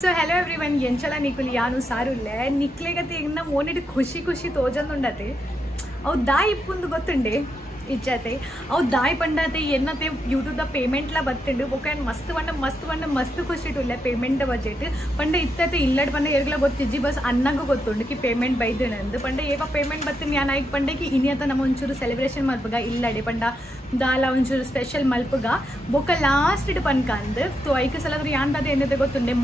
so hello everyone ಎಂಚಲ ನಿಕುಲಿ ಯಾನು ಸಾರುಲ್ಲೆ ನಿಕ್ಲೆಗತೆ ಇಂದ ಮೋನಿಡ್ ಖುಷಿ ಖುಷಿ ತೋಜಂದುಂಡತೆ ಅವು ದಾಯಿ ಇಪ್ಪುಂದು ಗೊತ್ತುಂಡೆ ಇಜ್ಜತೆ ಅವು ದಾಯಿ ಪಂಡತೆ ಎನ್ನತೆ ಯೂಟ್ಯೂಬ್ ದ ಪೇಮೆಂಟ್ ला ಬತ್ತುಂಡು ಬೊಕನ್ ಮಸ್ತ್ ಖುಷಿ ಟುಲ್ಲೆ ಪೇಮೆಂಟ್ ಬಜೆಟ್ ಪಂಡ ಇತ್ತತೆ ಇಲ್ಲಡ್ ಪಂಡ ಎರ್ಗಲ ಗೊತ್ತಿಜ್ಜಿ ಬಸ್ ಅನ್ನಂಗ ಗೊತ್ತುಂಡು ಕಿ ಪೇಮೆಂಟ್ ಬೈದನಂದು ಪಂಡ ಏಪ ಪೇಮೆಂಟ್ ಬತ್ತನ್ ಯಾನ ಐಕ್ ಪಂಡೆ ಕಿ ಇನಿಯತ ನಮ್ಮ ಒಂಚೂರು ಸೆಲೆಬ್ರೇಷನ್ ಮಲ್ಪಗ ಇಲ್ಲಡೆ ಪಂಡ ದಾಲ ಒಂಚೂರು ಸ್ಪೆಷಲ್ ಮಲ್ಪಗ ಬೊಕ ಲಾಸ್ಟ್ ಇಡ್ ಪನ್ಕಂದು ತೋ ಐಕ ಸಲದ್ರ ಯಾನ್ ದಾದ ಏನತೆ ಗೊತ್ತುಂಡೆ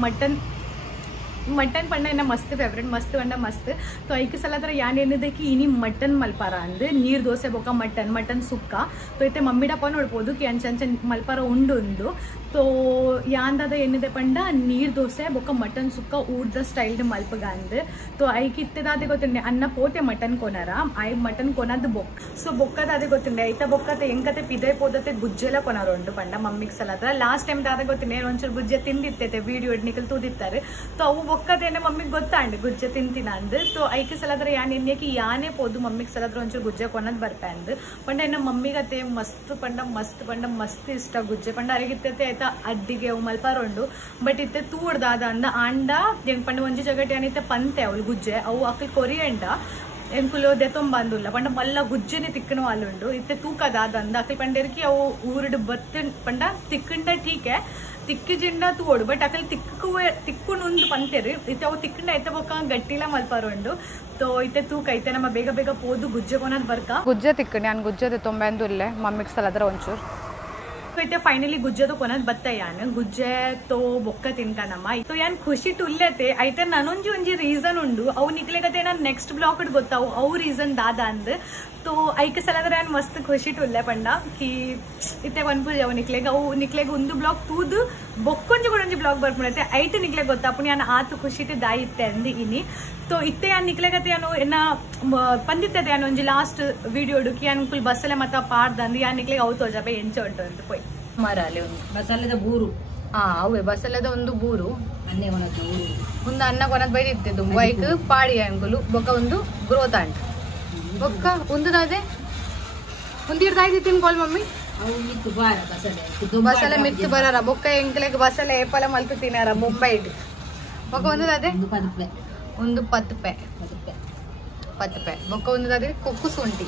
मटन पंड एना मस्त फेवरेट मस्त पंड मस्त तो ऐक सल यान कि इनी मटन मलपार अंद नीर दोसे बोका मटन सुक्क तो इतने मम्मी डप नोड़बू कि अंच मलपार उंडु तो यान दादा पंड नीर दोसे बोका मटन सुक्क ऊर्द स्टैल मल्पग अंद तो ऐक इत्ते दादे गोतुंडे अन्न पोते मटन कोनारा आई मटन कोनद बोक सो बोक्क दादे गोतुंडे ऐत बोक्कते ಎಂಕತೆ ಪಿದೆ ಪೋದತೆ ಗುಜ್ಜೆಲ ಕೊನಾರೋಂಡು ಪಂಡ ಮಮ್ಮಿಗೆ ಸಲತ್ರ ಲಾಸ್ಟ್ ಟೈಮ್ ದಾದ ಗೊತ್ತಿನೇ ಒಂಚೂರು ಗುಜ್ಜೆ ತಿಂದಿತ್ತೈತೆ ವಿಡಿಯೋ ಎಡ್ನಿಕಲ್ ತೂದಿತ್ತಾರೆ तो अವು ಒಕ್ಕದೇನೆ ಮಮ್ಮಿಗೆ ಗೊತ್ತಾಂಡೆ ಗುಜ್ಜೆ ತಿಂತಿನ ಅಂದು तो ಐಕೆ ಸಲದ್ರ ಯಾನ್ ಎನ್ನೆಕಿ ಯಾನೇ ಪೋದು ಮಮ್ಮಿಗೆ ಸಲದ್ರ ಒಂಚೂರು ಗುಜ್ಜೆ ಕೊನದ್ ಬರ್ಪೆ ಅಂದು ಪಂಡ ಎನ್ನ ಮಮ್ಮಿಗತೆ ಮಸ್ತ್ ಇಷ್ಟ ಗುಜ್ಜೆ ಪಂಡ ಅರಿಗಿತ್ತೈತೆ ಐತ ಅಡ್ಡಿಗೆ ಅವು ಮಲ್ಪಾರೋಂಡು ಬಟ್ ಇತ್ತೆ ತೂಡ್ದಾದ ಅಂದ ಆಂಡ ಎಂಗ್ ಪಂಡ ಒಂಜಿ ಜಗಟಿ ಅನಿತ್ತೆ ಪಂತೆ ಅವಳು ಗುಜ್ಜೆ ಅವು ಅಕ್ಕಲ್ ಕೊರಿಯಂಡ ಎಂಕುಲು ದೆತೊಂಬಂದುಲ್ಲ ಪಂಡ ಮಲ್ಲ ಗುಜ್ಜೆನೆ ತಿಕ್ಕನ ವಾಲುಂಡು ಇತ್ತೆ ತೂಕದಾದ ಅಂದ ಅಕ್ಕಲ್ ಪಂಡೇರ್ಕಿ ಅವು ಊರುಡು ಬತ್ತ ಪಂಡ ತಿಕ್ಕಂಡ ಟೀಕೆ ತಿಕ್ಕಿ ಜಿಂಡ ತೂಡು ಬಟ್ ಅಕಲ್ ತಿಕ್ಕು ನುಂದು ಪಂತೇರು ಇತ್ತೆ ಅವು ತಿಕ್ಕಂಡ ಐತೆ ಬೊಕ್ಕ ಗಟ್ಟಿಲ ಮಲ್ಪಾರೋಂಡು तो इतने तूक ऐते नम बेग बेग पोदु गुज्जे कोनद बर्क गुज्जे तिक्कने यान गुज्जे दೆತೊಂಬಂದುಲ್ಲೆ मम्मी सलद्र ಒಂಚೂರು तो इतने फाइनली गुज्जे तो कोनद बत्ता यान गुज्जे तो बोक्क तिनकनಮ್ಮ तो यान ಖುಷಿ ಟುಲ್ಲೆತೆ ಐತೆ ನನೊಂಜಿ ಒಂಜಿ ರೀಸನ್ ಉಂಡು ಅವು ನಿಕ್ಲೆಗತೆ ನಾನು ನೆಕ್ಸ್ಟ್ ಬ್ಲಾಗ್ ಇಡ್ ಗೊತ್ತಾವು ಅವು ರೀಸನ್ ದಾದ ಅಂದ್ तो ಐಕೆ ಸಲದ್ರ ಯಾನ್ ಮಸ್ತ್ ಖುಷಿ ಟುಲ್ಲೆ ಪಂಡ ಕಿ ಇತ್ತೆ ವನ್ಪುಜೆ ಅವು ನಿಕ್ಲೆಗ ಒಂದು ಬ್ಲಾಗ್ ತೂದು ಬೊಕ್ಕೊಂಜಿ ಕೊಡೊಂಜಿ ಬ್ಲಾಗ್ ಬರ್ಪುಣತೆ ಐತೆ ನಿಕ್ಲೆಗ ಗೊತ್ತಾಪುನಿ ಯಾನ್ ಆತು ಖುಷಿತೆ ದಾಯಿ ಇತ್ತೆ ಅಂದ್ ಇನಿ तो इत्ते यान निकलेगते यानो एना पंदित्ते यानो ಒಂಜಿ ಲಾಸ್ಟ್ ವಿಡಿಯೋ ಡು ಕಿ ಯಾನ್ ಕುಲ್ ಬಸಲೆ ಮತ ಪಾರ್ದಂದು ಯಾನ್ ನಿಕ್ಲೆಗ ಅವು ತೋಜಬೆ ಎಂಚ ಉಂಟು ಅಂತ ಪೋಯ್ ಮರಾಲೆ ಒಂದು ಬಸಲೆದ ಬೂರು ಅವೇ ಬಸಲೆದ ಒಂದು ಬೂರು ಅನ್ನೆ ಕೊನದ ಬೂರು ಒಂದು ಅನ್ನ ಕೊನದ ಬೈದಿತ್ತೆ ದುಂಬೈಕ್ ಪಾಡಿ ಅಂಗುಲು ಬೊಕ ಒಂದು ಗ್ರೋತ್ ಅಂಟ್ ಬೊಕ ಒಂದು ದಾದೆ ಒಂದಿರ್ ದಾಯ್ದಿ ತಿನ್ ಕೋಲ್ ಮಮ್ಮಿ ಅವು ಮಿತ್ತು ಬಾರ ಬಸಲೆ ಮಿತ್ತು ಬರರ ಬೊಕ ಎಂಕ್ಲೆಗ ಬಸಲೆ ಏಪಲ ಮಲ್ತು ತಿನಾರ ಮುಂಬೈ ಬೊಕ ಒಂದು ದಾದೆ ಒಂದು 10 ಪೆ ಬೊಕ್ಕ ಒಂದು ದಾದೆ ಕೊಕ್ಕು ಶುಂಠಿ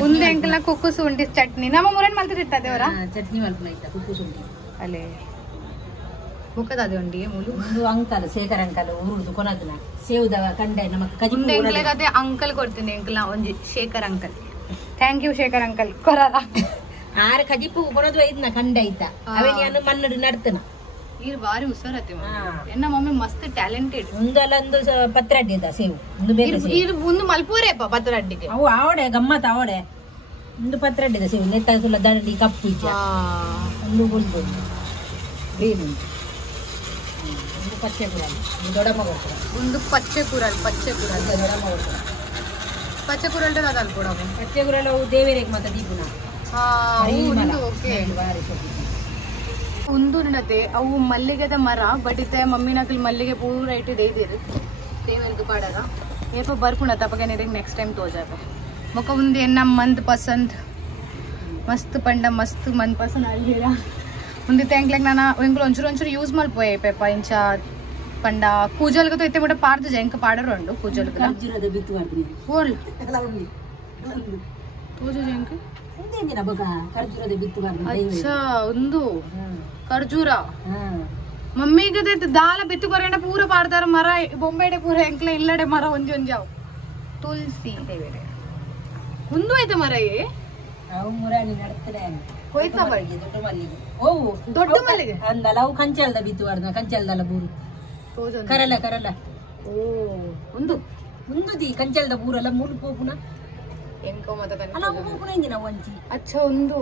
ಒಂದು ಎಂಕಲ್ನ ಕೊಕ್ಕು ಶುಂಠಿ ಚಟ್ನಿ ನಮ್ಮ ಮುರನ್ ಮಲ್ತಿರ್ತದೆ ಅವರ ಚಟ್ನಿ ಮಲ್ಪನೈತ ಕೊಕ್ಕು ಶುಂಠಿ ಅಲೆ ಬೊಕ್ಕ ದಾದೆ ಉಂಡಿ ಮುಲು ಒಂದು ಅಂಕಲ್ ಶೇಖರ್ ಅಂಕಲ್ ಊರುದು ಕೊನದನ ಸೇವುದ ಕಂಡೆ ನಮ್ಮ ಕಜಿ ಒಂದು ಎಂಕಲೆ ದಾದೆ ಅಂಕಲ್ ಕೊಡ್ತೀನಿ ಎಂಕಲ್ನ ಒಂಜಿ Shekhar uncle thank you Shekhar uncle ಕೊರರ ಆರ ಕಜಿಪು ಕೊನದು ಐದ್ನ ಕಂಡೆ ಐತ ಅವೆ ನಾನು ಮನ್ನಡು ನಡ್ತನ ये बारी उसरते एन्न मम्मी मस्त टैलेंटेड उंदलंदु पत्रड्डिदा सेव उंदु बेरे सेव इर उंदु मल्पोरे पत्रड्डिगे अವು आवडे गम्मत आवडे उंदु पत्रड्डिदा सेव नेता सुला ದಂಡಿ ಕಪ್ಪು ಇಜ್ಜ ಉಂದು ಬುಲ್ಬುಲ್ ಬೇನು ಉಂದು ಪಚ್ಚೆ ಕುರಲ್ ದೊಡಮ ಗೊತ್ತು ಉಂದು ಪಚ್ಚೆ ಕುರಲ್ ದೊಡಮ ಗೊತ್ತು ಪಚ್ಚೆ ಕುರಲ್ ದಾದಲ್ ಕೂಡ ಪಚ್ಚೆ ಕುರಲ್ ಅವು ದೇವರಿಗೆ ಮತ ದೀಪುನ ಉಂದು ಓಕೆ ಬಾರಿ ಸೊಪ್ಪು ಒಂದು ನಡತೆ ಅವು ಮಲ್ಲಿಗೆದ ಮರ ಬಟ್ ಇತ್ತೆ ಮಮ್ಮಿ ನಕಲ್ ಮಲ್ಲಿಗೆ ಪೂರ ಇಟ್ಟಿದೆ ಇದಿರು ದೇವರಿಗೆ ಪಾಡಗ ಏಪ ಬರ್ಪುಣ ತಪಗೆ ನೆಕ್ಸ್ಟ್ ಟೈಮ್ ತೋಜಾಬೆ ಮೊಕ ಒಂದು ಎನ್ನ ಮಂದ್ ಪಸಂದ್ ಮಸ್ತ್ ಪಂಡ ಮಸ್ತ್ ಮಂದ್ ಪಸಂದ್ ಅಲ್ದಿರ ಒಂದು ತೆಂಗ್ಲೆಗ್ ನಾನು ಎಂಗ್ಲು ಒಂಚೂರು ಯೂಸ್ ಮಲ್ಪೋಯೆ ಪೇಪ ಇಂಚ ಪಂಡ ಕೂಜಲ್ಗ ತೋ ಇತ್ತೆ ಮುಟ ಪಾಡ್ದು ಜಂಕ ಪಾಡರೋಂಡು ಕೂಜಲ್ಗ ಖರ್ಜೂರದ ಬಿತ್ತು ಮಾಡ್ತೀನಿ ಹೋಲ್ ತೋಜ ಜಂಕ ಎಂದಿನ ಬಗ ಖರ್ಜೂರದ ಬಿತ್ತು ಮಾಡ್ತೀನಿ ಅಚ್ಚಾ ಒಂದು ಖರ್ಜೂರ ಮಮ್ಮಿಗೆ ದಾಲ ಬಿತ್ತು ಕೊರೆಂಡ ಪೂರ ಪಾಡ್ತಾರ ಮರ ಬೊಂಬೆಡೆ ಪೂರ ಎಂಕ್ಲ ಇಲ್ಲಡೆ ಮರ ಒಂಜಿ ಒಂಜಾವ್ ತುಳಸಿ ದೇವರೆ ಒಂದು ಐತೆ ಮರ ಅವು ಮುರಾಣಿ ನಡ್ತದೆ ಹೋಯ್ತಾ ಬರಿಗೆ ದೊಡ್ಡ ಮಲ್ಲಿಗೆ ಅಂದಲ್ಲ ಅವು ಕಂಚಲ್ದ ಬಿತ್ತು ಮಾಡ್ದ ಕಂಚಲ್ದಲ್ಲ ಬೂರು ಕರಲ ಓ ಒಂದು ದಿ ಕಂಚಲ್ದ ಬೂರಲ್ಲ ಮೂರು ಪೋಪುನ ಎಂಕೋ ಮತ ಅಲ್ಲ ಪೋಪುನ ಇಂದಿನ ಒಂಜಿ ಅಚ್ಚ ಒಂದು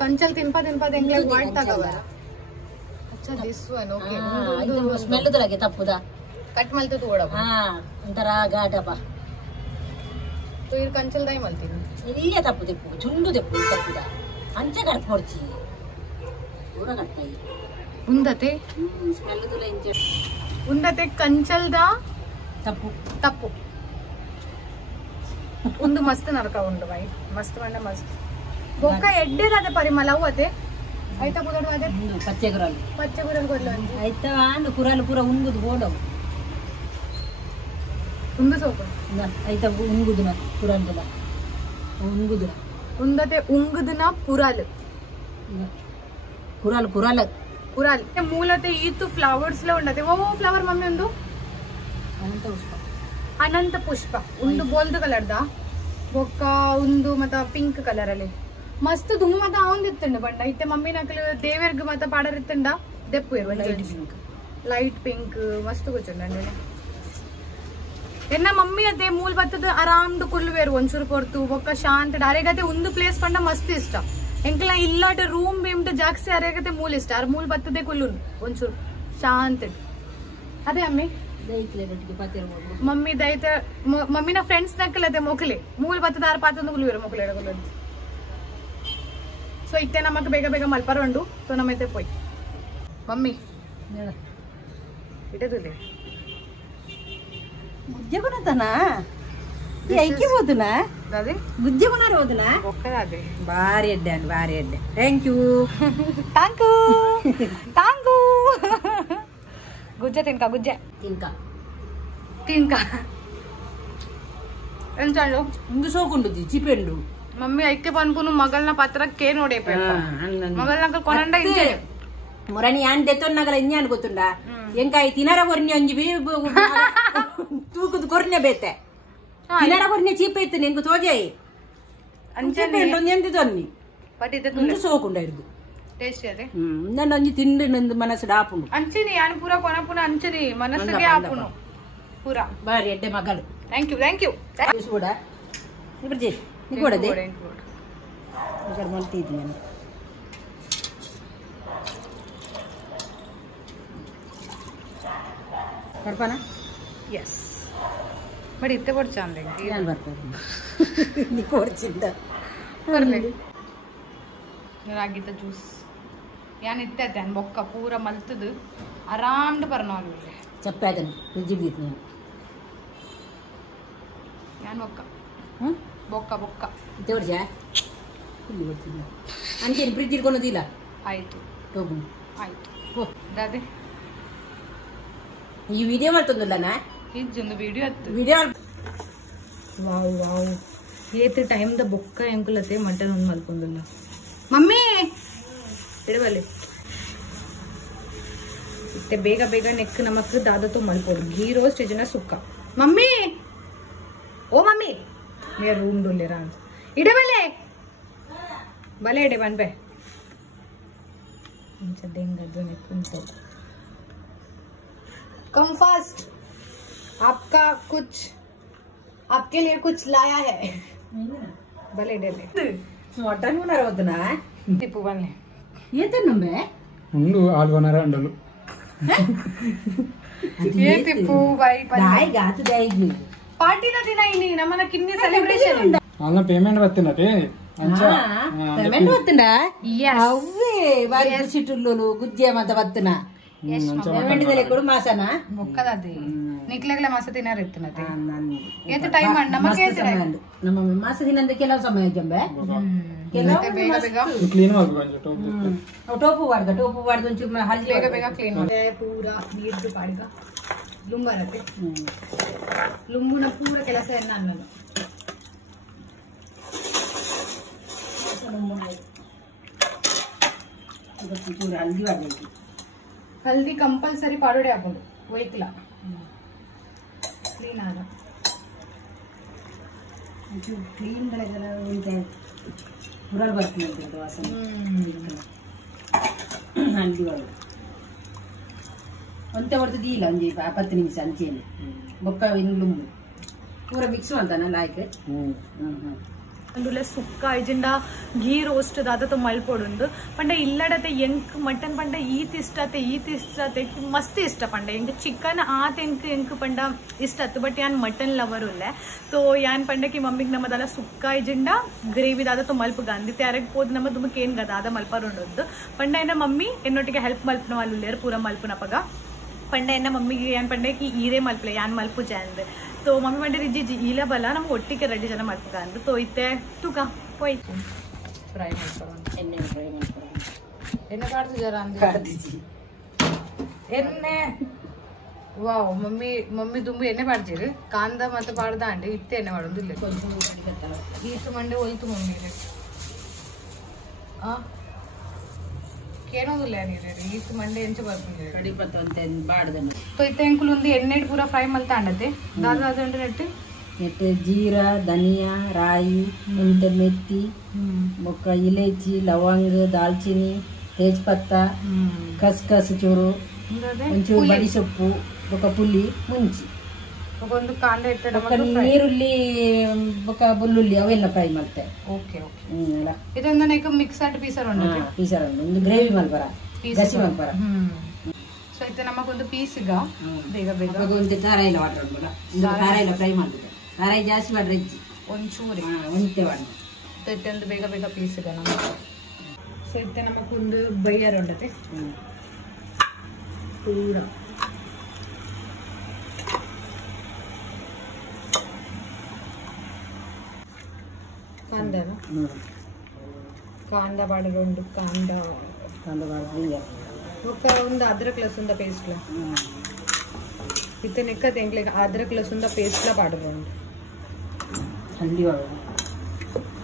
ಕಂಚಲ್ ತಿನ್ಪದ ಎಂಗ್ಲೆ ವಾಟ್ ತಗವರ ಅಚ್ಚ ದಿಸ್ ಒನ್ ಓಕೆ ಇದು ಸ್ಮೆಲ್ ದರಗೆ ತಪ್ಪುದ ಕಟ್ ಮಲ್ತು ತೋಡಪ ಒಂತರ ಗಾಟಪ तो इर कंचल दाई मल्ತೀನಿ ಇಲ್ಲಿಯ ತಪ್ಪು ತೆಪ್ಪು ಚುಂಡು ತೆಪ್ಪು ತಪ್ಪುದ ಅಂಚೆ ಕಟ್ ಮಾಡ್ತಿ ಪೂರ ಕಟ್ಟಾಯಿ ಉಂದತೆ ಸ್ಮೆಲ್ ತುಲ ಇಂಚೆ ಉಂದತೆ ಕಂಚಲ್ದ ತಪ್ಪು ಒಂದು ಮಸ್ತ್ ನರಕ ಉಂಡು ಬೈ ಮಸ್ತ್ ಬಂಡ ಮಸ್ತ್ ಬೊಕ್ಕ ಎಡ್ಡೆ ದಾದೆ ಪರಿಮಳ ಅವತೆ ಐತ ಬುದಡು ಅದೇ ಪಚ್ಚೆ ಕುರಾಲು ಕೊಡ್ಲ ಆಯ್ತವ ಅಂದು ಕುರಾಲು ಪೂರ ಉಂಗುದು ಓಡವು ಉಂದು ಸೋಪು ಆಯ್ತ ಉಂಗುದುನ ಕುರಾಲ್ದಲ್ಲ ಉಂಗುದುನ ಉಂದತೆ ಉಂಗುದನ ಪುರಾಲ್ ಕುರಾಲ್ ಕುರಾಲ್ ಕುರಾಲ್ ಮೂಲತೆ ಈತು ಫ್ಲವರ್ಸ್ ಲ ಉಂಡತೆ ಓ ಫ್ಲವರ್ ಮಮ್ಮಿ ಒಂದು ಅನಂತ ಪುಷ್ಪ ಅನಂತ ಪುಷ್ಪ ಒಂದು ಬೋಲ್ಡ್ ಕಲರ್ ದ ಬೊಕ್ಕ ಒಂದು ಮತ್ತ ಪಿಂಕ್ ಕಲರ್ ಅಲ್ಲಿ ಮಸ್ತ್ ದುಂಗ್ ಮತ್ತ ಅವನ್ ಇತ್ತಂಡ ಬಂಡ ಇತ್ತೆ ಮಮ್ಮಿ ನಕಲು ದೇವರ್ಗ ಮತ್ತ ಪಾಡರ್ ಇತ್ತಂಡ ದೆಪ್ಪು ಇರುವ ಲೈಟ್ ಪಿಂಕ್ ಮಸ್ತ್ ಗೊತ್ತಂಡ ಎನ್ನ ಮಮ್ಮಿ ಅದೇ ಮೂಲ್ ಬತ್ತದ ಆರಾಮ್ದು ಕುಲ್ವೇರು ಒಂಚೂರು ಕೊರ್ತು ಬೊಕ್ಕ ಶಾಂತ ಅರೆಗತೆ ಒಂದು ಪ್ಲೇಸ್ ಪಂಡ ಮಸ್ತ್ ಇಷ್ಟ ಎಂಕ್ಲ ಇಲ್ಲಾಟ ರೂಮ್ ಬೇಮ್ಟ ಜಾಸ್ತಿ ಅರೆಗತೆ ಮೂಲ್ ಇಷ್ಟ ಅರ್ ಮೂಲ್ ಬತ್ತದೇ ಕುಲ್ಲು ಒಂಚೂರು ಶಾಂತ ಅದೇ ಅಮ್ಮಿ ಮಮ್ಮಿ ದೈತ ಮಮ್ಮಿನ ಫ್ರೆಂಡ್ಸ್ ನಕ್ಕಲತೆ ಮೊಕಲೆ ಮೂಲ್ ಬತ್ತದ ಆರ್ ಪಾತಂದು ಕುಲ್ವೇರು ಮೊಕಲೆ ಕುಲ್ಲದು ಸೊ ಇತ್ತೆ ನಮಕ್ ಬೇಗ ಬೇಗ ಮಲ್ಪರಂಡು ಸೊ ನಮ್ಮೈತೆ ಪೋಯ್ ಮಮ್ಮಿ ಇಡದುಲೆ ಗುಜ್ಜೆ ಕೊನತನ ಐಕೆ ಹೋದನಾ ಗುಜ್ಜೆ ಕೊನಾರ ಹೋದನಾ ಭಾರಿ ಅಡ್ಡೆ ಭಾರಿ ಅಡ್ಡೆ ಥ್ಯಾಂಕ್ ಯು ತಾಂಕು ಗುಜ್ಜೆ ತಿನ್ಕ ಗುಜ್ಜೆ ತಿನ್ಕ ಎಂಚಾಳು ಇಂದು ಸೋಕೊಂಡು ಚಿಪೆಂಡು ಮಮ್ಮಿ ಐಕೆ ಪನ್ಪುನು ಮಗಲ್ನ ಪತ್ರಕ್ಕೆ ನೋಡೆ ಮಗಲ್ನ ಕೊನಂಡ ಇದೆ ಮೊರಣಿ ಆನ್ ದೆತ್ತೊನ್ನಗಲ ಇನ್ಯಾನ್ ಗೊತ್ತುಂಡ ಎಂಕಾಯಿ ತಿನರ ಕೊರ್ನಿ ಒಂಜಿ ತೂಕದ ಕೊರ್ನೆ ಬೇತೆ ತಿನರ ಕೊರ್ನೆ ಚೀಪ ಇತ್ತು ನಿಂಗೆ ತೋಜಾಯಿ ಒಂಜಿ ಎಂತ ತೊನ್ನಿ ಇಂದು ಸೋಕೊಂಡ ಇರ್ದು ಟೇಸ್ಟಿ ಅದೇ ನನ್ನ ಒಂಜಿ ತಿಂಡಿ ನಂದು ಮನಸ್ಸು ಡಾಪುಂಡು ಅಂಚಿನಿ ಯಾನ್ ಪೂರ ಕೊನಪುನ ಅಂಚಿನಿ ಮನಸ್ಸಿಗೆ ಆಪುನು ಪೂರ ಬಾರಿ ಎಡ್ಡೆ ಮಗಳು ಥ್ಯಾಂಕ್ ಯು ಕೂಡ ಇಬ್ರಜಿ ನೀ ಕೊಡದೆ ಮಲ್ತಿದ್ದೀನಿ ನಾನು ಬರ್ಪಾನ ಎಸ್ ಬಟ್ ಇತ್ತೆ ಕೊಡ್ಚ ಅಂದ್ರೆ ನಾನು ಬರ್ತೀನಿ ನೀ ಕೊಡ್ಚಿದ್ದ ಬರ್ಲಿ ರಾಗಿದ ಜ್ಯೂಸ್ ಯಾನ್ ಇತ್ತೆ ಯಾನ್ ಬೊಕ್ಕ ಪೂರ ಮಲ್ತದು ಆರಾಮ್ಡ್ ಬರ್ನವಾಗ್ಲಿ ಚಪ್ಪೆ ಅದನ್ನು ಫ್ರಿಜ್ಜಿಗೆ ಬಿತ್ತು ನೀನು ಯಾನ್ ಬೊಕ್ಕ ಬೊಕ್ಕ ತೋರ್ಜ ಇಲ್ಲಿ ಬರ್ತೀನಿ ಅಂಚೇನು ಫ್ರಿಜ್ ಇಟ್ಕೊಳೋದಿಲ್ಲ ಆಯ್ತು ಹೋಗು ಆಯ್ತು ಓ ದಾದೆ ಈ ವಿಡಿಯೋ ಮಾಡ್ತಂದಲ್ಲನಾ ಇಜ್ಜೊಂದು ವಿಡಿಯೋ ಹತ್ತು ವಿಡಿಯೋ ವಾವ್ ಏತ್ ಟೈಮ್ದ ಬೊಕ್ಕ ಎಂಕುಲತೆ ಮಟನ್ ಒಂದು ಮಲ್ಕೊಂದಿಲ್ಲ ಮಮ್ಮಿ ಇಡಬಲ್ಲಿ ಇತ್ತೆ ಬೇಗ ಬೇಗ ನೆಕ್ ನಮಕ್ ದಾದತ್ತು ಮಲ್ಕೋಡು ಘೀ ರೋಸ್ಟ್ ಜನ ಸುಕ್ಕ ಮಮ್ಮಿ ಓ ಮಮ್ಮಿ ಮೇರೆ ರೂಮ್ ಡೊಲ್ಲೆರಾ ಇಡಬಲ್ಲೆ ಬಲೆ इडे बन पे कम फास्ट आपका कुछ आपके लिए कुछ लाया है भले डेले मटन उनार वदना टिप्पू बने ये तो नंबे उंडु आलवनरा अंडलु ये टिप्पू भाई दाई गात दाई पार्टी ना दिना इनी नमना किन्नी सेलिब्रेशन आलना पेमेंट बत्तिनटे पेमेंट बत्तिना यस ಅವ್ವೇ ಬಾರಿ ಖುಷಿಟುಲ್ಲೋಲು ಗುಜ್ಜೆ ಮತ ಬತ್ತನ ಪೇಮೆಂಟ್ ದಲೆ ಕೊಡು ಮಾಸನ ಬೊಕ್ಕದದೆ ನಿಕ್ಲೆಗ್ಲೆ ಮಾಸ ತಿನಾರ ಇತ್ತನತೆ ಏತ ಟೈಮ್ ಅಣ್ಣ ನಮಗೆ ನಮ್ಮ ಮಾಸ ದಿನದ ಕೆಲವು ಸಮಯ ಜಂಬೆ ಕೆಲವು ಬೇಗ ಬೇಗ ಕ್ಲೀನ್ ಮಾಡ್ಬೇಕು ಟೋಪು ಟೋಪು ವಾಡ್ದು ಒಂಚೂರು ಹಲ್ದಿ ಬೇಗ ಬೇಗ ಕ್ಲೀನ್ ಮಾಡಿ ಪೂರಾ ನೀರು ಪಾಡಿಗ ಲುಂಬರತೆ ಲುಂಬುನ ಪೂರ ಕೆಲಸ ಎನ್ನ ಅನ್ನದು हल्दी कंपल्सरी पाडोडे हाकोंडु वैक्ला क्लीन आग क्लीन मुरल बर्तने हल्दी वाले अंत बर्तदी ಇಲ್ಲ ಒಂಜಿ 10 ನಿಮಿಷ ಅಂಚೇನೆ ಬೊಕ್ಕ ಇಂಗ್ಲು ಪೂರ ಮಿಕ್ಸ್ ಮಾಡ್ತಾನ ಲಾಯ್ಕ್ అందులో సుక్క ఇజెండా ఘీ రోస్ట్ దాదాతో మల్పోడుండు పండే ఇల్లడతే ఎంక్ మటన్ పండ ఈత్ ఇష్టతే ಮಸ್ತ್ ಇಷ್ಟ ಪಂಡ ಎಂಕ್ ಚಿಕನ್ ಆತ್ ಎಂಕ್ ಪಂಡ ಇಷ್ಟತ್ತು ಬಟ್ ಯಾನ್ ಮಟನ್ ಲವರ್ ಉಲ್ಲೆ ತೋ ಯಾನ್ ಪಂಡಕಿ ಮಮ್ಮಿಗೆ ನಮ್ಮದಲ್ಲ ಸುಕ್ಕ ಇಜೆಂಡ ಗ್ರೇವಿ ದಾದಾతో ಮಲ್ಪ ಗಂದಿ ತಯಾರಕ್ಕೆ పోదు ನಮ್ಮ ದುಮಕ್ ಏನ್ ಗದ ಅದ ಮಲ್ಪರುಂಡದ್ದು ಪಂಡ ಏನ ಮಮ್ಮಿ ಎನ್ನೊಟ್ಟಿಗೆ ಹೆಲ್ಪ್ ಮಲ್ಪನ వాళ్ళు లేరు ಪೂರ ಮಲ್ಪನಪಗ ಪಂಡ ಏನ ಮಮ್ಮಿಗೆ ಯಾನ್ ಪಂಡಕಿ ಈರೆ ಮಲ್ಪಲೆ ಯಾನ್ ಮಲ್ಪು ಜಾಂದ್ तो मम्मी मंडे रिजी इला बला नम ಒಟ್ಟಿಗೆ ರೆಡಿ ಜನ ಮಾಡ್ಕೊಂಡು ತೋ ಇತ್ತೆ ತುಕ ಹೋಯ್ತು ಫ್ರೈ ಮಾಡ್ಕೊಂಡು ಎಣ್ಣೆ ಫ್ರೈ ಮಾಡ್ಕೊಂಡು ಎಣ್ಣೆ ಕಾಡ್ದು ಜರ ಎಣ್ಣೆ ವಾವ್ ಮಮ್ಮಿ ತುಂಬಿ ಎಣ್ಣೆ ಪಾಡ್ತೀರಿ ಕಾಂದ ಮತ್ತೆ ಪಾಡ್ದ ಅಂಡಿ ಇತ್ತೆ ಎಣ್ಣೆ ಮಾಡೋದು ಇಲ್ಲ ಈಸು ಮಂಡೆ ಹೋಯ್ತು ಮಮ್ಮಿ ಕೇಳೋದಿಲ್ಲ ನೀರು ಈಸು ಮಂಡೆ ಎಂಚ ಬರ್ತದೆ ಕಡಿಪತ್ತು ಅಂತ ಬಾಡ್ದನು ಇತ್ತೆ ಎಂಕುಲು ಒಂದು ಎಣ್ಣೆ ಪೂರ ಫ್ರೈ ಮಲ್ತಾ ಅಂಡತೆ ದಾದ ನೆಟ್ಟು ನೆಟ್ಟು ಜೀರಾ ಧನಿಯಾ ರಾಯಿ ಮೆಂತೆ ಮೆತ್ತಿ ಬೊಕ್ಕ ಇಲೈಚಿ ಲವಂಗ ದಾಲ್ಚಿನಿ ತೇಜ್ಪತ್ತ ಕಸ್ಕಸ್ ಚೂರು ಒಂಚೂರು ಬಡಿ ಸೊಪ್ಪು ಬೊಕ್ಕ ಪುಲಿ ಮುಂಚಿ ಒಂದು ಕಾಂದ ಇರ್ತದೆ ನೀರುಳ್ಳಿ ಬೊಕ್ಕ ಬೆಳ್ಳುಳ್ಳಿ ಅವೆಲ್ಲ ಫ್ರೈ ಮಾಡ್ತೆ ಓಕೆ ಇದೊಂದು ನೈಕ ಮಿಕ್ಸ್ ಆಟ ಪೀಸರ್ ಉಂಟು ಪೀಸರ್ ಉಂಟು ಒಂದು ಗ್ರೇವಿ ಮಲ್ಪರ ಗಸಿ ಮಲ್ಪರ ಸೊ ಇದು ನಮಗೊಂದು ಪೀಸ್ ಈಗ ಬೇಗ ಬೇಗ ಒಂದು ತಾರಾಯಿಲ್ಲ ವಾಟರ್ ಉಂಟಲ್ಲ ತಾರಾಯಿಲ್ಲ ಫ್ರೈ ಮಾಡಿದೆ ತಾರಾಯಿ ಜಾಸ್ತಿ ಮಾಡ್ರೆ ಒಂಚೂರಿ ಒಂತೆ ಮಾಡಿ ಒಂದು ಬೇಗ ಬೇಗ ಪೀಸ್ ಈಗ ನಮಗೆ ಸೊ ಇದು ನಮಗೊಂದು ಬೈಯರ್ ಉಂಟತೆ ಪೂರ ಕಾಂದ ಬಾಡಲು ಉಂಟು ಕಾಂದ ಬಾಡಿದ್ರೆ ఒక ಒಂದು అదరక్ లసుంద పేస్ట్ లా ఇతనే కద ఎంగ్లే అదరక్ లసుంద పేస్ట్ లా పాడరండి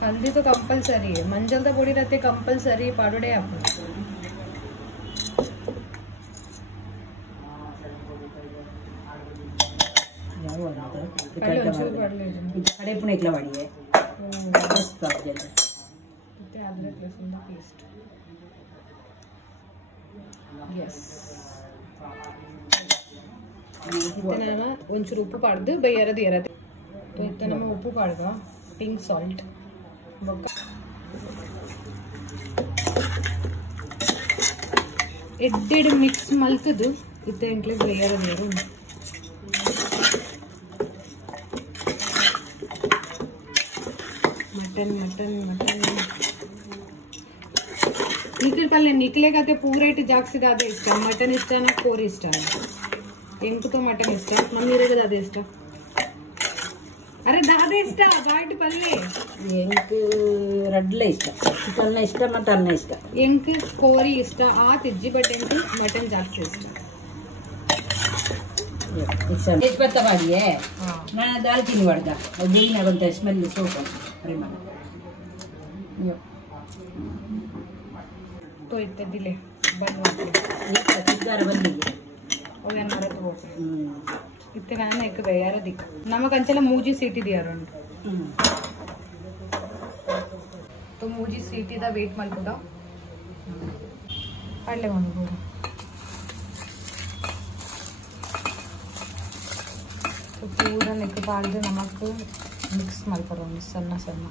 हल्दी तो कंपलसरी है मंजल तो पोड़ी रहते कंपलसरी पाड़े आप कड़े पुणे इतला वाड़ी है मस्त आजल इतने अदरक लहसुन का पेस्ट यस इतने ना ಒಂಚೂರು ಉಪ್ಪು ಪಾಡ್ದು ಬೇಯರದು ಇರತ್ತೆ तो इतने में ಉಪ್ಪು ಪಾಡ್ಗ पिंक सॉल्ट एड्डेड मिक्स मल्तदु इतने इंक्ले ಬೇಯರದು ನೀರು मटन मटन मटन निकल पल्ले निकलेगा तो पूरे जागसी दादे इष्ट मटन इष्ट ना कोरी इष्ट ಎಂಕು तो मटन इष्ट मम्मी रे दादे इष्ट अरे दादे इष्ट बाइट पल्ले ಎಂಕು ರಡ್ಲೆ ಇಷ್ಟ ಚಿಕನ್ ಇಷ್ಟ ಮಟನ್ ಇಷ್ಟ ಎಂಕು ಕೋರಿ ಇಷ್ಟ ಆ ತಿಜ್ಜಿ ಬಟ್ ಎಂಕು ಮಟನ್ ಜಾಸ್ತಿ ಇಷ್ಟ तेजपत्ता बाड़िए मैं दालचीनी वाड़दा और यही ना बनता है स्मेल सोप अरे मन तो इतने दिले बनवाते ये चिक्कार बन गई और यार मारे तो इतने गाना एक बेयार दिख नमक अंचला मूजी सीटी दिया रंड तो मूजी सीटी दा वेट मल्पुदा पड़ले वनु पूरा तो पूरा नेक पालदे नमक मिक्स मल्परोन सन्ना सन्ना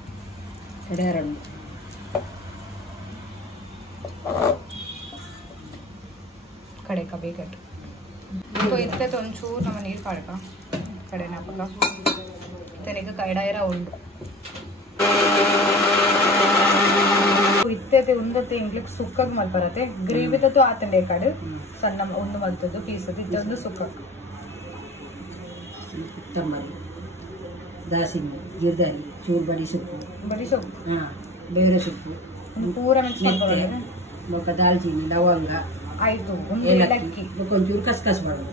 कड़ेरंड कड़े का बेकट तो इतने तो ಒಂಚೂರು ನಮ್ಮ ನೀರು ಪಾಡಕ ಕಡೆನ ಪಕ್ಕ ತನೆಗೆ ಕೈಡಾಯರ ಉಂಡು ಇತ್ತೆ ಉಂದತೆ ಇಂಗ್ಲಿಕ್ ಸುಕ್ಕಗ್ ಮಲ್ಪರತೆ ಗ್ರೇವಿ तो ಆತಂಡೆ ಕಡೆ ಸಣ್ಣ ಒಂದು ಮಲ್ತದ್ದು ಪೀಸ್ ಇದೊಂದು ಸುಕ್ಕ टमाटर दालचीनी गिरदारी चूर बड़ी सೊಪ್ಪು हाँ ಬೇರೆ ಸೊಪ್ಪು पूरा मिक्स ಮಾಡ್ಕೊಳ್ಳಿ ಮೊಕ दालचीनी ಲವಂಗ ಆಯ್ತು ಒಂದು ಏಲಕ್ಕಿ ಒಂಚೂರು ಕಸ್ಕಸ್ ಮಾಡೋದು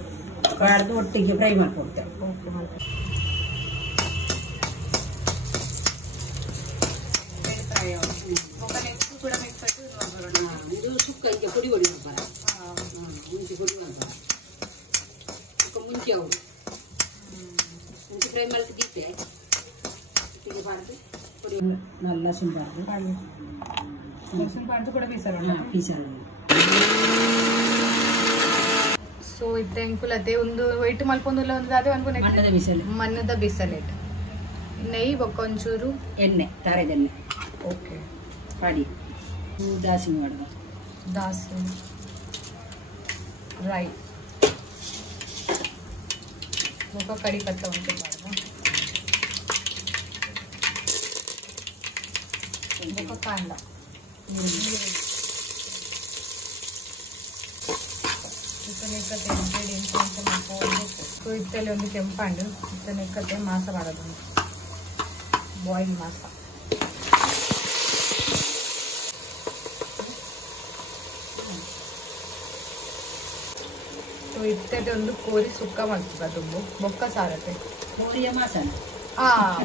ಕಾಡ್ದು ಒಟ್ಟಿಗೆ ಫ್ರೈ ಮಾಡ್ಕೊಡ್ತೇವೆ ಓಕೆ ಮಾಡ್ಕೊಳ್ಳಿ ಫ್ರೈ ಆಗುತ್ತೆ ఒక నెక్స్ట్ కూడా మిక్స్ పట్టి ಇದು ಸುಕ್ಕ ಇಂಚೆ ಪುಡಿ ಹೊಡಿ ಮಾಡ್ಬಾರ ಮುಂಚೆ ಪುಡಿ ಮಾಡ್ಬಾರ ಮುಂಚೆ ಅವು ಫ್ರೈ ಮಾಡಿ ದೀಪೆ ಇದು ಬಾರ್ದು ಪುಡಿ ನಲ್ಲ ಸುಂಬಾರ್ದು ಲಸನ್ ಬಾರ್ದು ಕೂಡ ಪೀಸರೋಣ ಪೀಸರು ಸೊ ಇತ್ತೆ ಎಂಕುಲತೆ ಒಂದು ವೈಟ್ ಮಲ್ಪೊಂದುಲ್ಲ ಒಂದು ದಾದೆ ಅನ್ಕೊನೆ ಮಣ್ಣದ ಬಿಸಲೆ ನೆಯ್ಯಿ ಬೊಕ್ಕ ಒಂಚೂರು ಎಣ್ಣೆ ತಾರೆದ ಎಣ್ಣೆ ಓಕೆ ಪಾಡಿ ದಾಸಿನ ಮಾಡುವ ದಾಸಿ ರೈ ಬೊಕ್ಕ ಕಡಿ ಪತ್ತ ಒಂಚೂರು ಮಾಡುವ ಬೊಕ್ಕ ಕಾಂಡ ಸೊ ಇತ್ತಲ್ಲಿ ಒಂದು ಕೆಂಪಂಡು ಇತ್ತನೆಕ್ಕತೆ ಮಾಸ ಮಾಡೋದು ಬಾಯ್ಲ್ ಮಾಸ ಇತ್ತತೆ ಒಂದು ಕೋರಿ ಸುಕ್ಕ ಮಾಡ್ತದ ತುಂಬು ಬೊಕ್ಕ ಸಾರತೆ ಕೋರಿಯ ಮಾಸನ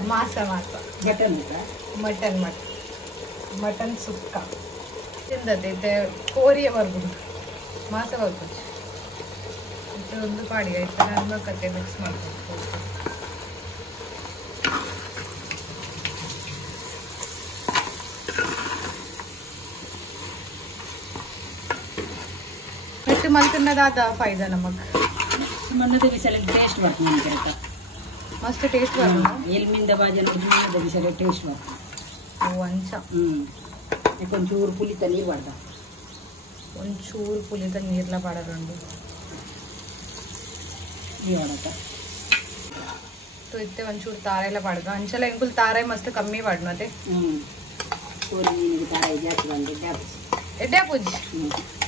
ಮಾಸ ಮಟನ್ ಮಟನ್ ಮಟನ್ ಸುಕ್ಕ ತಿಂದತೆ ಕೋರಿಯವರೆಗೂ ಮಾಸವರೆಗೂ ಒಂದು ಪಾಡಿ ಆಯ್ತು ನನ್ನ ಕತೆ ಮಿಕ್ಸ್ ಮಾಡ್ಕೊಂಡು ಹೆಚ್ಚು ಮಲ್ತಿನ್ನದಾದ ಫಾಯ್ದ ನಮಗ್ ಮಣ್ಣದ ಬಿಸಲ ಟೇಸ್ಟ್ ಬರ್ತದೆ ನಮಗೆ ಮಸ್ತ್ ಟೇಸ್ಟ್ ಬರ್ತದೆ ಎಲ್ಮಿಂದ ಬಾಜನ ಮಣ್ಣದ ಬಿಸಲ ಟೇಸ್ಟ್ ಬರ್ತದೆ ಒಂಚ ಒಂಚೂರು ಪುಲಿತ ನೀರು ಬಾಡ್ದ ಒಂಚೂರು ಪುಲಿದ ನೀರ್ಲ ಬಾಡರಂಡು तो इतने मंचूर तारे ला पड़ गया अंचला इनको तारे मस्त कमी पड़ना थे कोरी नी तारे जाती बंदे एड्डे पूज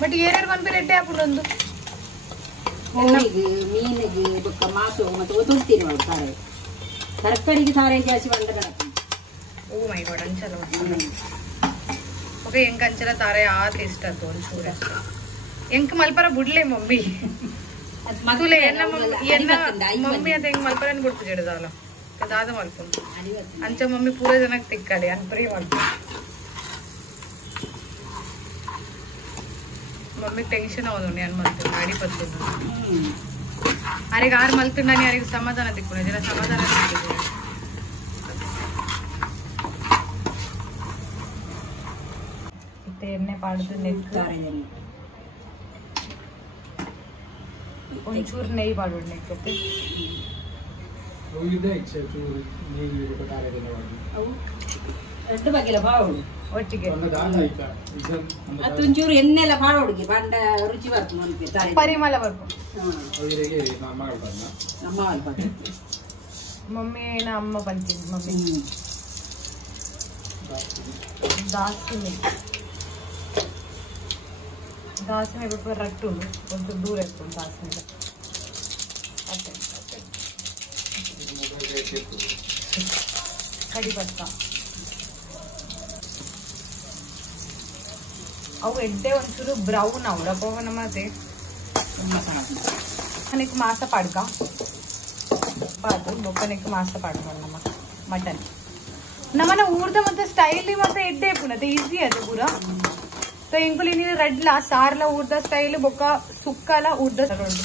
बट ये रेड वन पे एड्डे पुनंदु कोरी मीनिगे बक्क मासो मत ओदुल्तीरी ಮಾಡ್ತಾರೆ ತರಕಾರಿಗೆ ತಾರೆ ಜಾಸ್ತಿ ಬಂದ ಬರತ್ತೆ ओ माय गॉड अंचला ओके ಎಂಕ ಅಂಚಲ ತಾರೆ ಆ ಟೇಸ್ಟ್ ಅದು ಒಂಚೂರ ಎಂಕ ಮಲ್ಪರ ಬುಡ್ಲೆ ಮಮ್ಮಿ ಮದುಲೆ ಮಮ್ಮಿ ಅದ ಹೆಂಗ್ ಮಲ್ಪರನ್ ಬಿಡ್ತು ಜಡದಾಲ ಕದಾದ ಮಲ್ಕೊಂಡು ಅಂಚ ಮಮ್ಮಿ ಪೂರ ಜನಕ್ಕೆ ತಿಕ್ಕಾಡಿ ಅನ್ ಪ್ರೀ ಮಾಡ್ಕೊಂಡು ಮಮ್ಮಿ ಟೆನ್ಷನ್ ಅವನು ಅನ್ ಮಲ್ತು ಗಾಡಿ ಪತ್ತು ಅರೆಗೆ ಆರು ಮಲ್తుండని ಅರೆಗೆ ಸಮಾಧಾನ ತಿಕ್ಕೊಂಡು ಜನ ಸಮಾಧಾನ ಇತ್ತೆ ಎಣ್ಣೆ ಪಾಡ್ದು ನೆಕ್ತಾರೆ ಒಂಚೂರು ನೆಯ್ಯಿ ಪಾಡೋಣ ನೆಕ್ಕತ್ತೆ ಎರಡು ಬಗೆಲ ಬಾವಡು ಒಟ್ಟಿಗೆ ಅದೊಂಚೂರು ಎಣ್ಣೆಲ್ಲ ಬಾವಡುಗೆ ಬಂಡ ರುಚಿ ಬರ್ತದೆ ಮನಕ್ಕೆ ತಾರೆ ಪರಿಮಳ ಬರ್ಕು ನಮ್ಮ ಅಲ್ಪ ಮಮ್ಮಿ ಅಮ್ಮ ಬಂತೀನಿ ಮಮ್ಮಿ दासने पेपर रट्टू కొంచెం దూరం ఎక్కుంది దాసనే కడి పత్తా ಅವು ಎಡ್ಡೆ ಒಂಚೂರು ಬ್ರೌನ್ ಅವಡಪ್ಪ ನಮ್ಮತ್ತೆ ನನಗೆ ಮಾಸ ಪಾಡ್ಕ ಪಾತು ಬೊಕ್ಕನಿಗೆ ಮಾಸ ಪಾಡ್ಕ ನಮ್ಮ ಮಟನ್ ನಮ್ಮನ ಊರ್ದ ಮತ್ತೆ ಸ್ಟೈಲಿ ಮತ್ತೆ ಎಡ್ಡೆ ಪುನತೆ ಈಸಿ ಅದು ಪೂರ तो इंकुल इन रेडला सारला ऊर्दा स्टाइल बोका सुक्काला ऊर्दा तरोंडु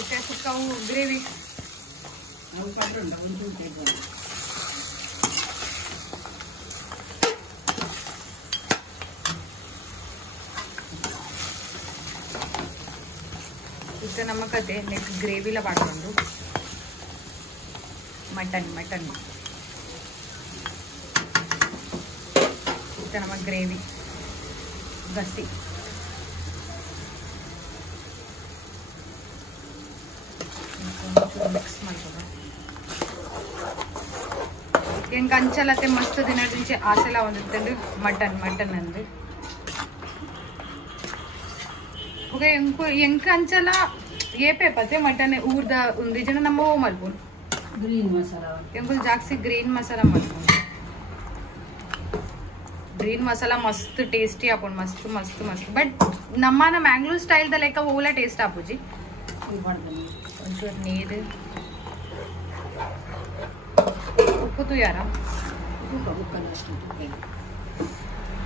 इते सुक्का ग्रेवी ನಾವು ಪಡ್ರಂಡ ಒಂಚೂರು ಟೇಸ್ಟ್ इते नमकते नेक्स्ट ग्रेवी ला पाड्कोंडु मटन मटन इतना नमक ग्रेवी गसी मिक्स इंक अंचलते मस्त दिन आसेला mutton mutton Andure okay ink अंचल ये पेपते मटन ऊर्द उंदी जन नम्म ओ मल्पुन ಗ್ರೀನ್ ಮಸಾಲ ಎಂಬುದು ಜಾಸ್ತಿ ಗ್ರೀನ್ ಮಸಾಲ ಮಾಡ್ಕೊಂಡು ಗ್ರೀನ್ ಮಸಾಲ ಮಸ್ತ್ ಟೇಸ್ಟಿ ಹಾಕೊಂಡು ಮಸ್ತ್ ಮಸ್ತ್ ಮಸ್ತ್ ಬಟ್ ನಮ್ಮನ ಮ್ಯಾಂಗ್ಳೂರ್ ಸ್ಟೈಲ್ ದ ಲೆಕ್ಕ ಓಲ ಟೇಸ್ಟ್ ಹಾಪುಜಿ ಒಂಚೂರು ನೀರು ಉಪ್ಪು ತುಯಾರ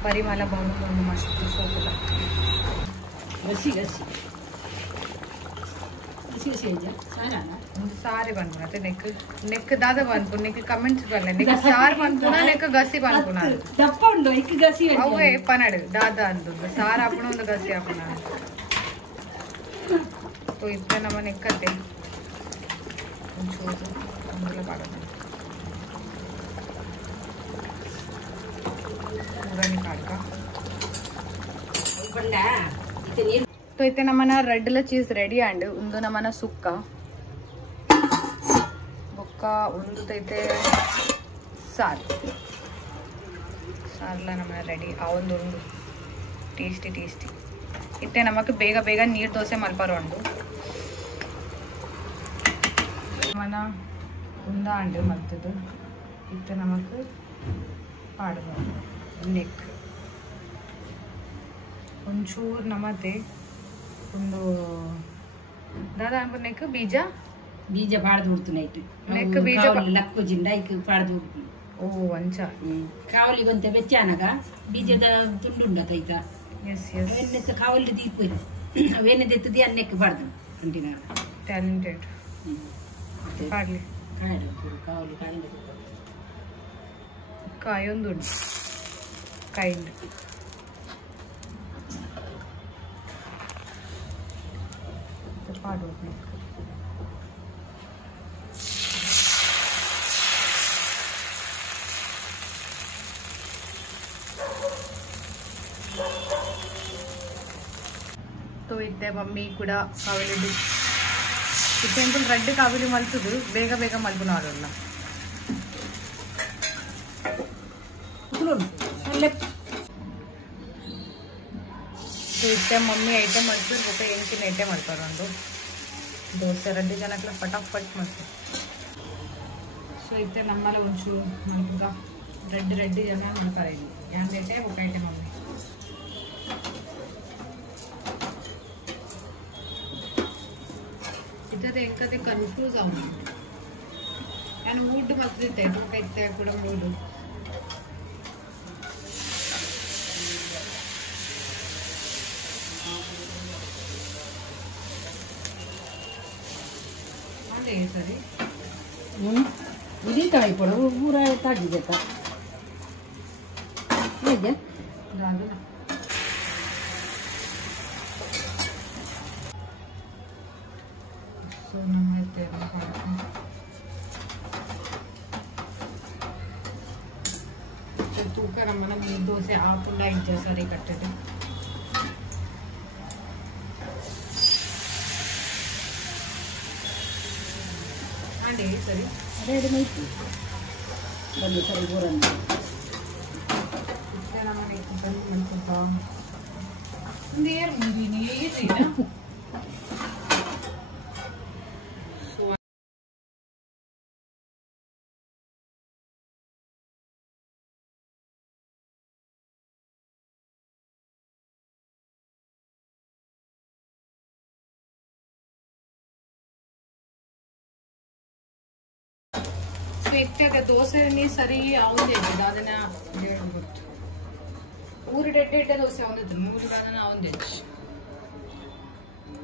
ಪರಿಮಳ ಬಂದು ಮಸ್ತ್ ಸೋಪುದ ಗಸಿ ಗಸಿ सारे बनपुना नेक नेक दादा बनपुन नेक कमेंट्स करले नेक सार बनपुना नेक गसी बनपुना ದಪ್ಪ ಉಂಡು ಇಕ್ಕ ಗಸಿ ಅವೇ ಪನಡೆ ದಾದಾ ಅಂದು ಸಾರ ಅಪ್ಪಣ ಒಂದು ಗಸಿ ಅಪ್ಪಣ तो इतना ನಮ್ಮ ನೆಕ್ಕತೆ ಒಂಚೂರು ಅಂಗಲ ಬಾಡೋದು ಪೂರಾ ನಿಕಾಡ್ಕ ಬಂಡ ಇತ್ತೆ ನೀರು तो इतने नमना रेड चीज रेडी अंड उंदो नमना सुक्का बुक्का उंदुतैते सार सारला नमना रेडी आवंदु टेस्टी टेस्टी इतने नमक ಬೇಗ ಬೇಗ ನೀರು ದೋಸೆ ಮಲ್ಪರೋಂಡು ನಮನ ಉಂದ ಅಂಡು ಮತ್ತದು ಇತ್ತೆ ನಮಕ್ ನೆಕ್ ಒಂಚೂರು ನಮತೆ ಒಂದು ದಾದಾ ಅನ್ಕೊ ನೆಕ್ ಬೀಜ ಬೀಜ ಪಾಡ್ದು ಬಿಡ್ತು ನೆಕ್ ಬೀಜ ಲಕ್ಕು ಜಿಂಡ ಐಕ್ ಪಾಡ್ದು ಓ ಅಂಚ ಕಾವಲಿಗೊಂತೆ ಬೆಚ್ಚಾನಗ ಬೀಜದ ತುಂಡುಂಡತ ಈಗ ಎಸ್ ಎಸ್ వెన్నెత్త కావలి తీపోయింది వెన్నెత్తుది అన్నెక్కి పడదు అంటినా ಟ್ಯಾಲೆಂಟೆಡ್ ಪಾಡ್ಲಿ కాయలు కావలి కాయలు ಕಾಯೊಂದು ಕೈಂಡ್ ಪಾಡು तो इद्दे मम्मी ಕೂಡ ಕಾವಲಿ ಸಿಂಪಲ್ ರೆಡ್ ಕಾವಲಿ ಮಲ್ತುದು ಬೇಗ ಬೇಗ ಮಲ್ಪುನಾಡಲ್ಲ तो इद्दे मम्मी ಐಟಂ ಮಲ್ತು ಊಟ ಎಂಟಿನ ಐಟಂ ಮಾಡ್ತಾರೆ ಒಂದು ದೋಸೆ ರೆಡ್ಡಿ ಜನಕ್ಕೆಲ್ಲ ಫಟಾಫಟ್ ಮಾಡ್ತಾರೆ ಸೊ ಇದ್ದೆ ನಮ್ಮಲ್ಲ ಒಂಚೂರು ಮಲ್ಪುಗ ರೆಡ್ಡಿ ಜನ ಮಾಡ್ತಾರೆ ಇಲ್ಲಿ ಯಾಂದೈತೆ ಊಟ ಐಟಂ ಮಮ್ಮಿ इधर एक कदे कंफ्यूज आऊँ यानी वुड मत देते तो कहते हैं कुड़ा वुड अरे सरी ఇది కాయ పొడ ఊర తాగిదట ఏజే दादा so नमस्ते तूक रमन दोसे आकूंडा इచ్చేసారు కట్టెది అండి సరే రెడీ మైతి బల్లి సరి పోరండి ఇట్లా మనకి కొంచెం మనకు నేర్ ఉంది నీదినా ಇತ್ತೆ ದೋಸೆ ಸರಿ ಆವಂದಿದೆ ಅದನ್ನ ಹೇಳ್ಬಿಟ್ಟು ಊರು ಡೆಡ್ಡೆ ದೋಸೆ ಆವಂದಿತ್ತು ಮೂರು ಅದನ್ನ ಆವಂದಿತ್ತು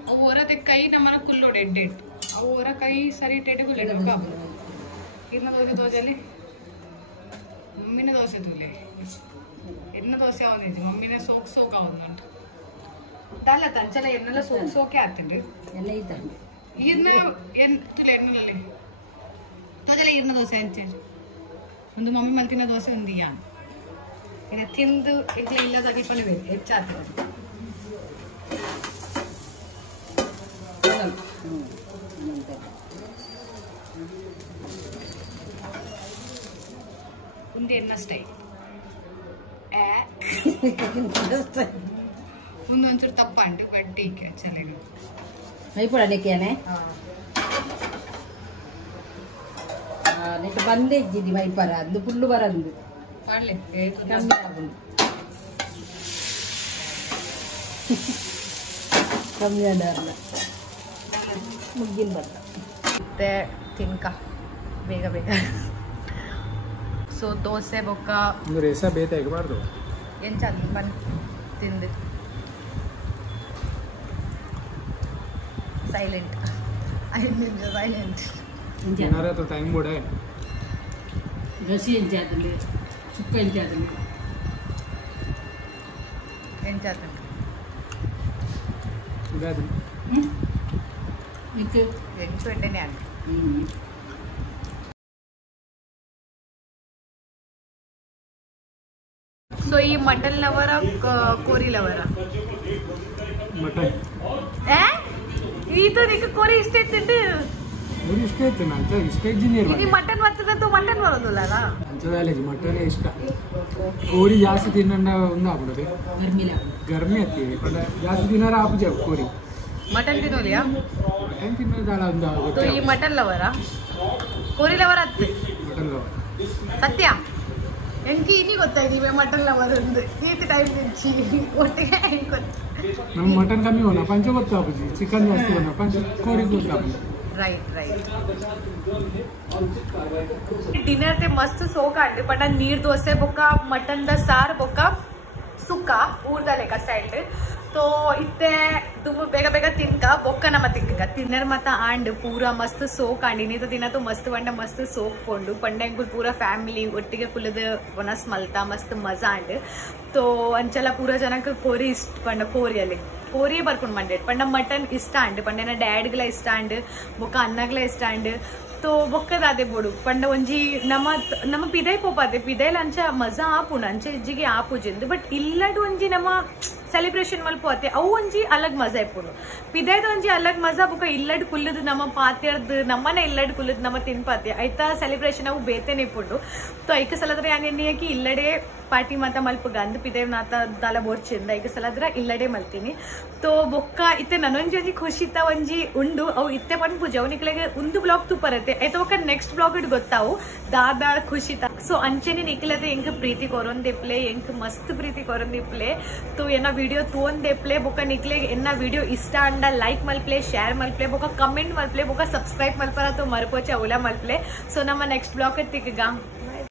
ಅವು ಹೊರತೆ ಕೈ ನಮ್ಮನ ಕುಲ್ಲು ಡೆಡ್ಡೆ ಅವು ಹೊರ ಕೈ ಸರಿ ಟೆಡ್ಗುಲೆ ಇನ್ನ ದೋಸೆ ದೋಸೆಯಲ್ಲಿ ಮಮ್ಮಿನ ದೋಸೆ ತೂಲೆ ಎನ್ನ ದೋಸೆ ಆವಂದಿತ್ತು ಮಮ್ಮಿನ ಸೋಕ್ ಆವಂದಂಟ ದಲ್ಲ ತಂಚಲ ಎನ್ನೆಲ್ಲ ಸೋಕೆ ಆಗ್ತಿಂಡು ಎಲ್ಲ ಇದ್ದಂಗೆ ಇನ್ನ ತುಲೆ ಎಣ್ಣಲ್ಲಿ ಅದೆಲ್ಲ ಇರ್ನ ದೋಸೆ ಅಂತ ಒಂದು ಮಮ್ಮಿ ಮಲ್ತಿನ ದೋಸೆ ಒಂದು ಇನ್ನು ತಿಂದು ಇಡ್ಲಿ ಇಲ್ಲದಾಗಿ ಪಣಿಬೇಕು ಹೆಚ್ಚಾಗ್ತದೆ ಉಂಡೆ ಎನ್ನ ಸ್ಟೈಲ್ ಮುಂದೆ ಒಂಚೂರು ತಪ್ಪಂಟು ಬಟ್ ಟೀಕೆ ಚಲಿ అయిపోయానే ನೆಟ್ ಬಂದೇ ಇದ್ದಿದ್ದಿ ಮೈಪರ ಅಂದು ಫುಲ್ಲು ಬರಂದು ಪಾಡ್ಲೆ ಕಮ್ಮಿ ಆಗುಂಡು ಕಮ್ಮಿ ಅದಾರಲ್ಲ ಮುಗ್ಗಿನ ಬರ್ತ ಮತ್ತೆ ತಿನ್ಕ ಬೇಗ ಬೇಗ ಸೊ ದೋಸೆ ಬೊಕ್ಕ ಒಂದು ರೇಸ ಬೇತ ಎಗಬಾರ್ದು ಏನು ಚಂದ ಬಂದು ತಿಂದು ಸೈಲೆಂಟ್ 5 ನಿಮಿಷ ಸೈಲೆಂಟ್ ಏನಾರ तो टाइम ಕೂಡ ಗಸಿ ಎಂಚಾದಲ್ಲಿ ಚುಕ್ಕ ಎಂಚಾದಲ್ಲಿ ಎಂಚಾದ ಇದಾದ ಇತ್ತು ಎಂಟು ಗಂಟೆನೇ ಆಗ ಸೊ ಈ ಮಟನ್ ಲವರ ಕೋರಿ ಲವರ ಮಟನ್ ಇದು ನಿಂಗೆ ಕೋರಿ ಇಷ್ಟ ಇತ್ತು ನೋಡಿ ಇಷ್ಟ ಇತ್ತು ನಂತ ಇಷ್ಟ ಇಂಜಿನಿಯರ್ ఇది మటన్ వచ్చేదంతా మటన్ వరదులదా ಅಂಚದಾಲೆ ಮಟನ್ ಇಷ್ಟ ಕೋರಿ ಜಾಸ್ತಿ ತಿನ್ನಣ್ಣ ಒಂದು ಆಗ್ಬಿಡೋದು ಗರ್ಮಿಲ ಗರ್ಮಿ ಹತ್ತೀವಿ ಜಾಸ್ತಿ ತಿನ್ನಾರ ಆಪುಜ ಕೋರಿ మటన్ తినోలియా ಮಟನ್ ತಿನ್ನೋದಾಳ ಒಂದು तो ಆಗುತ್ತೆ ఈ మటన్ లవరా కోరి లవర్ అత్తే ಮಟನ್ సత్య ಎಂಕಿ ಇನ್ನಿ ಗೊತ್ತಾಯ್ತು ಮಟನ್ ಲವರ್ ಒಂದು ಈತ ಟೈಮ್ నుంచి ಒಟ್ಟಿಗೆ ನಮ್ಮ ಮಟನ್ ಕಮ್ಮಿ ಹೋನ ಪಂಚ ಗೊತ್ತಾಪುಜಿ ಚಿಕನ್ ಜಾಸ್ತಿ ಹೋನ ಪಂಚ ಕೋಳಿ ಗೊತ್ತಾಪುಜಿ राईट डिनर ते मस्त सो काढले पण नीर दोसे बोका मटन द सार बोका सुका ಊರ್ದ ಲೆಕ್ಕ ಸ್ಟೈಲ್ तो इत्ते तुम ಬೇಗ ಬೇಗ ತಿನ್ಕ ಬೊಕ್ಕ ನಮ್ಮ ತಿನ್ಕ ತಿನ್ನರ್ ಮತ್ತ ಆಂಡ್ ಪೂರಾ ಮಸ್ತ್ ಸೋಕ್ ಆಂಡಿನಿ तो ದಿನ तो मस्त ಬಂಡ मस्त ಸೋಕ್ ಕೊಂಡು ಪಂಡೆಂಗುಲ್ ಪೂರಾ ಫ್ಯಾಮಿಲಿ ಒಟ್ಟಿಗೆ ಕುಲದ ವನಸ್ ಮಲ್ತಾ ಮಸ್ತ್ ಮಜಾ ಆಂಡ್ तो ಅಂಚಲ ಪೂರಾ ಜನಕ್ಕೆ ಕೋರಿ ಇಷ್ಟ ಪಂಡ ಕೋರಿಯಲ್ಲಿ ಕೋರಿಯೇ ಬರ್ಕೊಂಡು ಮಂಡೇಟ್ ಪಂಡ ಮಟನ್ ಇಷ್ಟ ಅಂಡ್ ಪಂಡನ ಡ್ಯಾಡ್ಗಳ ಇಷ್ಟ ಅಂಡ್ ಬೊಕ್ಕ ಅನ್ನಗಳ ಇಷ್ಟ ಅಂಡ್ तो ಬೊಕ್ಕದಾದೆ ಬೋಡು ಪಂಡ ಒಂಜಿ ನಮ್ಮ ಪಿದೈ ಪೋಪಾದೆ ಪಿದೈಲ ಅಂಚ ಮಜಾ ಆಪುಂಡು ಅಂಚೆ ಇಜ್ಜಿಗೆ ಆಪುಜೆಂದು ಬಟ್ ಇಲ್ಲಡು ಒಂಜಿ ನಮ್ಮ ಸೆಲೆಬ್ರೇಷನ್ ಮಲ್ಪೋತೆ ಅವು ಒಂಜಿ ಅಲಗ್ ಮಜಾ ಇಪ್ಪುಂಡು ಪಿದೈದ ಒಂಜಿ ಅಲಗ್ ಮಜಾ ಬೊಕ್ಕ ಇಲ್ಲಡ್ ಕುಲ್ಲದು ನಮ್ಮ ಪಾತ್ಯರ್ದು ನಮ್ಮನೆ ಇಲ್ಲಡ್ ಕುಲ್ಲದು ನಮ್ಮ ತಿನ್ಪಾತೆ ಐತ ಸೆಲೆಬ್ರೇಷನ್ ಅವು ಬೇತೆನೆ ಇಪ್ಪುಂಡು तो ಐಕ ಸಲದ್ರ ಯಾನೆನ್ನಿಯಕಿ ಇಲ್ಲಡೆ ಪಾರ್ಟಿ ಮಾತ ಮಲ್ಪ ಗಂಧ ಪಿದೇವ್ ನಾತ ದಾಲ ಬೋರ್ಚಿಂದ ಐಕ ಸಲದ್ರ ಇಲ್ಲಡೆ ಮಲ್ತೀನಿ तो ಬೊಕ್ಕ ಇತ್ತೆ ನನೊಂಜಿ ಒಂಜಿ ಖುಷಿತ ಒಂಜಿ ಉಂಡು ಅವು ಇತ್ತೆ ಪಂಡ್ ಪೂಜೆ ಅವನಿಕ್ಲೆಗೆ ಒಂದು ಬ್ಲಾಗ್ ತುಪ್ಪರತ್ತೆ ಐತ ಒಕ್ಕ ನೆಕ್ಸ್ಟ್ ಬ್ಲಾಗ್ ಇಡ್ ಗೊತ್ತಾವು ದಾದಾಳ ಖುಷಿತ ಸೊ ಅಂಚೆನೆ ನಿಕ್ಲದೆ ಎಂಕ್ ಪ್ರೀತಿ ಕೊರೊಂದಿಪ್ಲೆ ಎಂಕ್ ಮಸ್ತ್ ಪ್ರೀತಿ ಕೊರೊಂದಿಪ್ಲೆ तो ಎನ್ನ ವಿಡಿಯೋ ತೋಂದೆಪ್ಲೆ ಬೊಕ್ಕ ನಿಕ್ಲೆಗೆ ಎನ್ನ ವಿಡಿಯೋ ಇಷ್ಟ ಅಂಡ ಲೈಕ್ ಮಲ್ಪ್ಲೆ ಶೇರ್ ಮಲ್ಪ್ಲೆ ಬೊಕ್ಕ ಕಮೆಂಟ್ ಮಲ್ಪ್ಲೆ ಬೊಕ್ಕ ಸಬ್ಸ್ಕ್ರೈಬ್ ಮಲ್ಪರ तो ಮರ್ಪೋಚೆ ಅವಲ ಮಲ್ಪ್ಲೆ ಸೊ ನಮ್ಮ ನೆಕ್ಸ್ಟ್ ಬ್ಲಾಗ್ ತಿಕ್ಕಗ